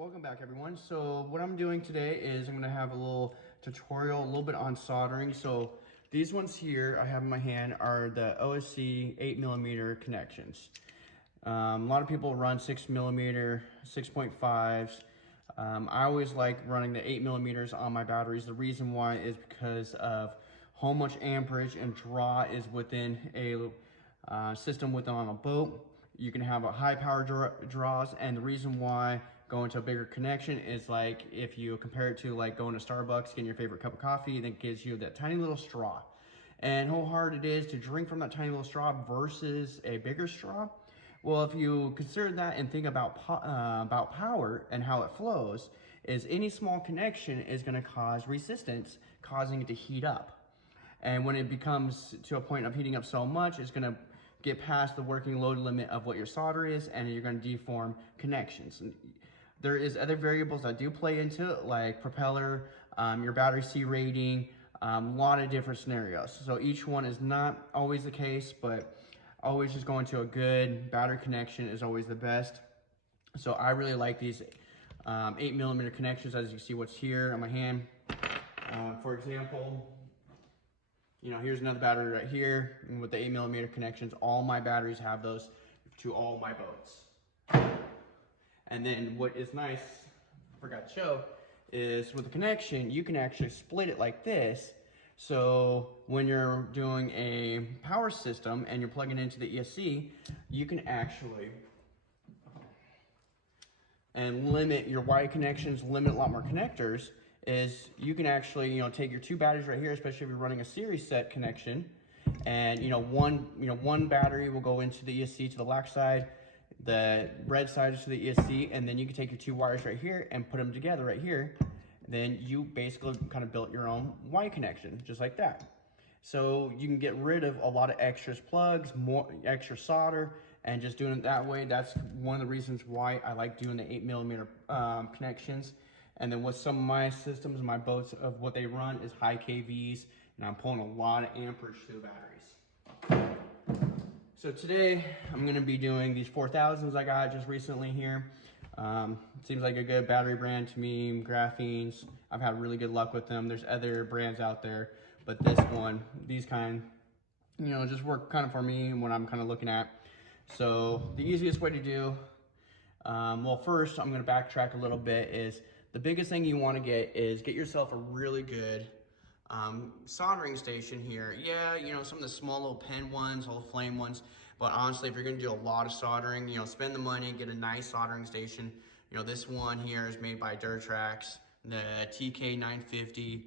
Welcome back, everyone. So what I'm doing today is I'm gonna have a little tutorial, a little bit on soldering. So these ones here I have in my hand are the OSC 8mm connections. A lot of people run 6mm, 6.5s. I always like running the 8mm on my batteries. The reason why is because of how much amperage and draw is within a system within on a boat. You can have a high power draws, and the reason why going to a bigger connection is like if you compare it to like going to Starbucks, getting your favorite cup of coffee, that gives you that tiny little straw. And how hard it is to drink from that tiny little straw versus a bigger straw. Well, if you consider that and think about power and how it flows, is any small connection is going to cause resistance, causing it to heat up. And when it becomes to a point of heating up so much, it's going to get past the working load limit of what your solder is, and you're going to deform connections. And there is other variables that do play into it, like propeller, your battery C rating, a lot of different scenarios. So each one is not always the case, but always just going to a good battery connection is always the best. So I really like these 8mm connections, as you see what's here on my hand. For example, here's another battery right here, and with the 8mm connections, all my batteries have those to all my boats. And then what is nice, I forgot to show, is with the connection, you can actually split it like this. So when you're doing a power system and you're plugging into the ESC, you can actually limit your wire connections, limit a lot more connectors. Is you can actually take your two batteries right here, especially if you're running a series set connection, and one battery will go into the ESC to the black side, the red side is to the ESC, and then you can take your two wires right here and put them together right here. Then you basically kind of built your own Y connection, just like that. So you can get rid of a lot of extra plugs, more extra solder, and just doing it that way. That's one of the reasons why I like doing the 8mm connections. And then with some of my systems, my boats, of what they run is high KVs, and I'm pulling a lot of amperage through the batteries. So today I'm gonna be doing these 4000s I got just recently here. Seems like a good battery brand to me, Graphenes. I've had really good luck with them. There's other brands out there, but this one, these kind, just work kind of for me and what I'm kind of looking at. So the easiest way to do, well, first I'm gonna backtrack a little bit, is the biggest thing you wanna get yourself a really good soldering station here. Yeah, some of the small little pen ones, little flame ones, but honestly, if you're gonna do a lot of soldering, spend the money, get a nice soldering station. This one here is made by Durtrax, the TK950,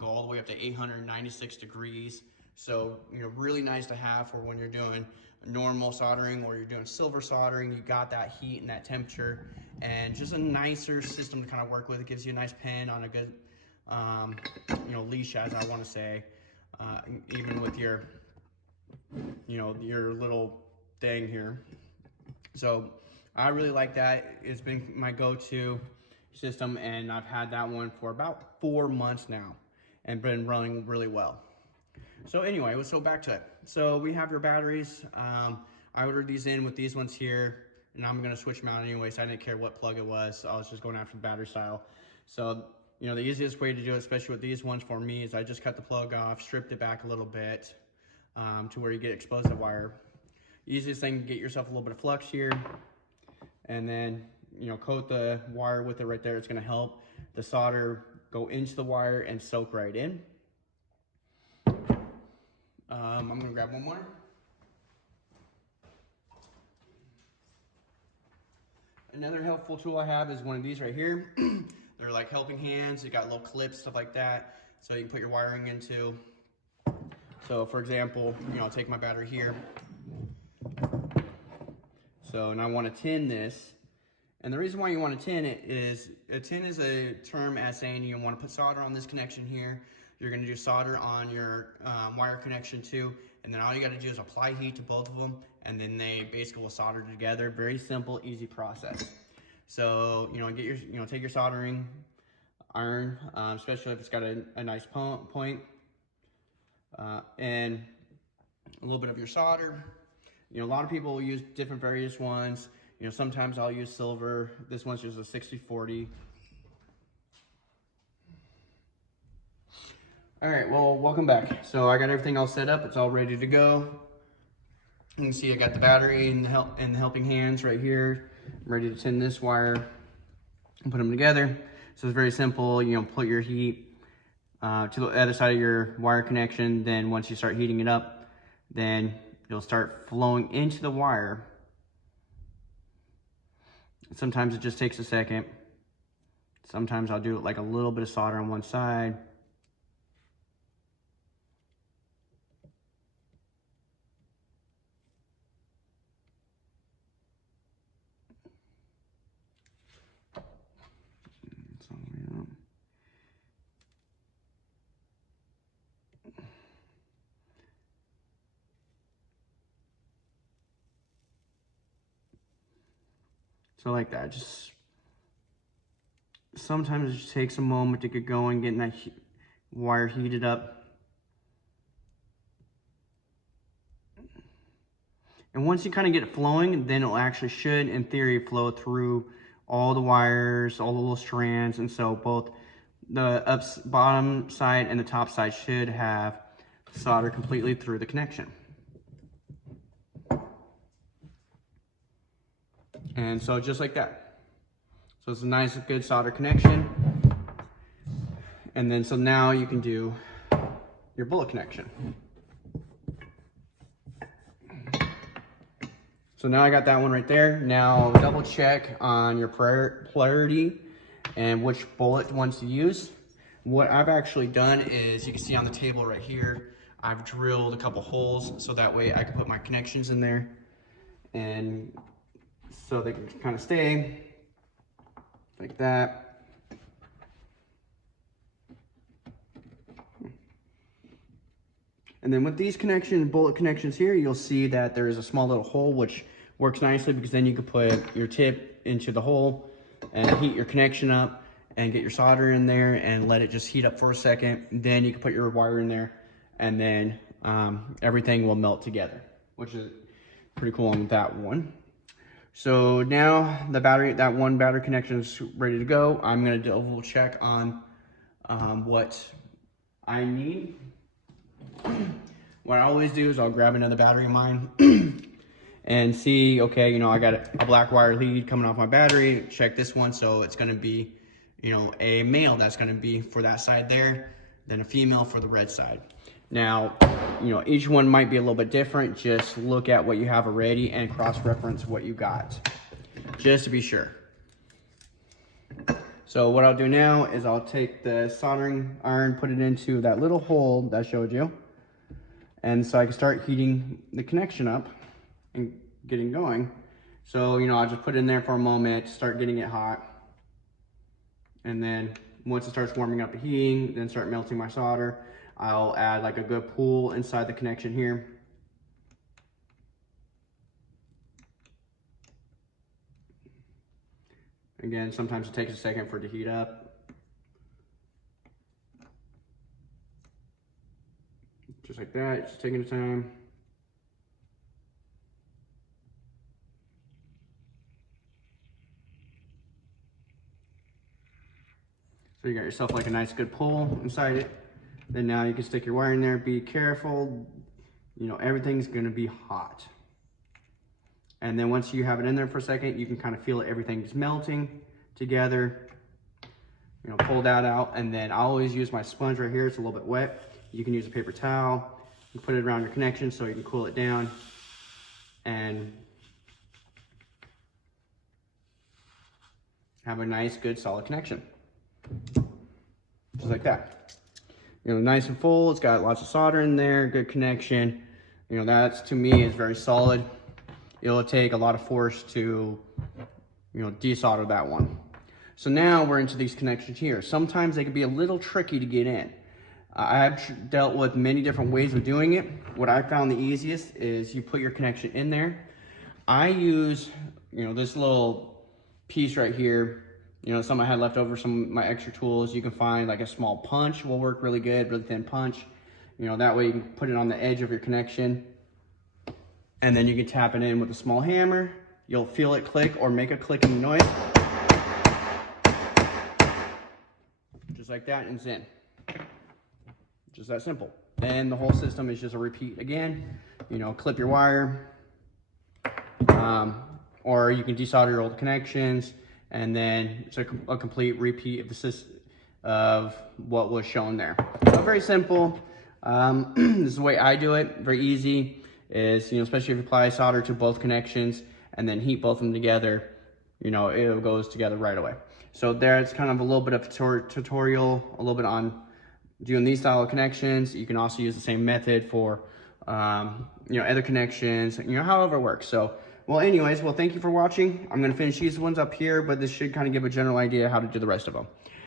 go all the way up to 896 degrees. So, really nice to have for when you're doing normal soldering or you're doing silver soldering. You got that heat and that temperature, and just a nicer system to kind of work with. It gives you a nice pen on a good leash, as I want to say, even with your little thing here. So I really like that. It's been my go-to system, and I've had that one for about 4 months now and been running really well. So anyway, let's go back to it. So we have your batteries. I ordered these in with these ones here, and I'm gonna switch them out anyway, so I didn't care what plug it was. So I was just going after the battery style. So the easiest way to do it, especially with these ones for me, is I just cut the plug off, stripped it back a little bit to where you get exposed wire. Easiest thing, get yourself a little bit of flux here, and then coat the wire with it right there. It's gonna help the solder go into the wire and soak right in. I'm gonna grab one more. Another helpful tool I have is one of these right here. They're like helping hands. You got little clips, stuff like that, so you can put your wiring into. So for example, I'll take my battery here. So, and I want to tin this. And the reason why you want to tin it is, a tin is a term as saying you want to put solder on this connection here. You're going to do solder on your wire connection too. And then all you got to do is apply heat to both of them, and then they basically will solder together. Very simple, easy process. So, get your, take your soldering iron, especially if it's got a nice point, and a little bit of your solder. A lot of people use different various ones. You know, sometimes I'll use silver. This one's just a 60/40. All right, well, welcome back. So I got everything all set up. It's all ready to go. You can see I got the battery and the helping hands right here. I'm ready to tin this wire and put them together. So it's very simple. You know, put your heat to the other side of your wire connection. Then once you start heating it up, then it'll start flowing into the wire. Sometimes it just takes a second. Sometimes I'll do it like a little bit of solder on one side. So like that, just sometimes it just takes a moment to get going, getting that wire heated up. And once you kind of get it flowing, then it'll actually should, in theory, flow through all the wires, all the little strands. And so both the bottom side and the top side should have solder completely through the connection. And so just like that. So it's a nice, good solder connection. And then so now you can do your bullet connection. So now I got that one right there. Now double check on your polarity and which bullet ones to use. What I've actually done is, you can see on the table right here, I've drilled a couple holes so that way I can put my connections in there, and so they can kind of stay like that. And then with these bullet connections here, you'll see that there is a small little hole, which works nicely because then you can put your tip into the hole and heat your connection up and get your solder in there and let it just heat up for a second. Then you can put your wire in there, and then everything will melt together, which is pretty cool on that one. So now that one battery connection is ready to go. I'm gonna double check on what I need. What I always do is I'll grab another battery of mine and see, okay, you know, I got a black wire lead coming off my battery. Check this one, so it's gonna be, you know, a male that's gonna be for that side there, then a female for the red side. Now, you know, each one might be a little bit different. Just look at what you have already and cross-reference what you got, just to be sure. So what I'll do now is I'll take the soldering iron, put it into that little hole that I showed you. And so I can start heating the connection up and getting going. So, you know, I'll just put it in there for a moment, start getting it hot. And then once it starts warming up and heating, then start melting my solder. I'll add like a good pull inside the connection here. Again, sometimes it takes a second for it to heat up. Just like that, just taking the time. So you got yourself like a nice good pull inside it. Then now you can stick your wire in there. Be careful, you know, everything's gonna be hot. And then once you have it in there for a second, you can kind of feel it, everything's melting together. You know, pull that out, and then I always use my sponge right here. It's a little bit wet. You can use a paper towel. You put it around your connection so you can cool it down and have a nice, good, solid connection. Just like that. You know, nice and full. It's got lots of solder in there, good connection. You know, that's, to me, is very solid. It'll take a lot of force to, you know, desolder that one. So now we're into these connections here. Sometimes they can be a little tricky to get in. I've dealt with many different ways of doing it. What I found the easiest is you put your connection in there. I use, you know, this little piece right here. You know, some I had left over, some of my extra tools. You can find like a small punch will work really good, really thin punch. You know, that way you can put it on the edge of your connection. And then you can tap it in with a small hammer you'll feel it click or make a clicking noise. Just like that, and it's in. Just that simple. And the whole system is just a repeat again. You know, clip your wire, or you can desolder your old connections, and then it's a complete repeat of the system of what was shown there. So very simple. This is the way I do it. Very easy. Is, you know, especially if you apply solder to both connections and then heat both of them together, you know, it goes together right away. So there's kind of a little bit of tutorial, a little bit on doing these style of connections. You can also use the same method for, you know, other connections, you know, however it works. So, well, anyways, well, thank you for watching. I'm going to finish these ones up here, but this should kind of give a general idea how to do the rest of them.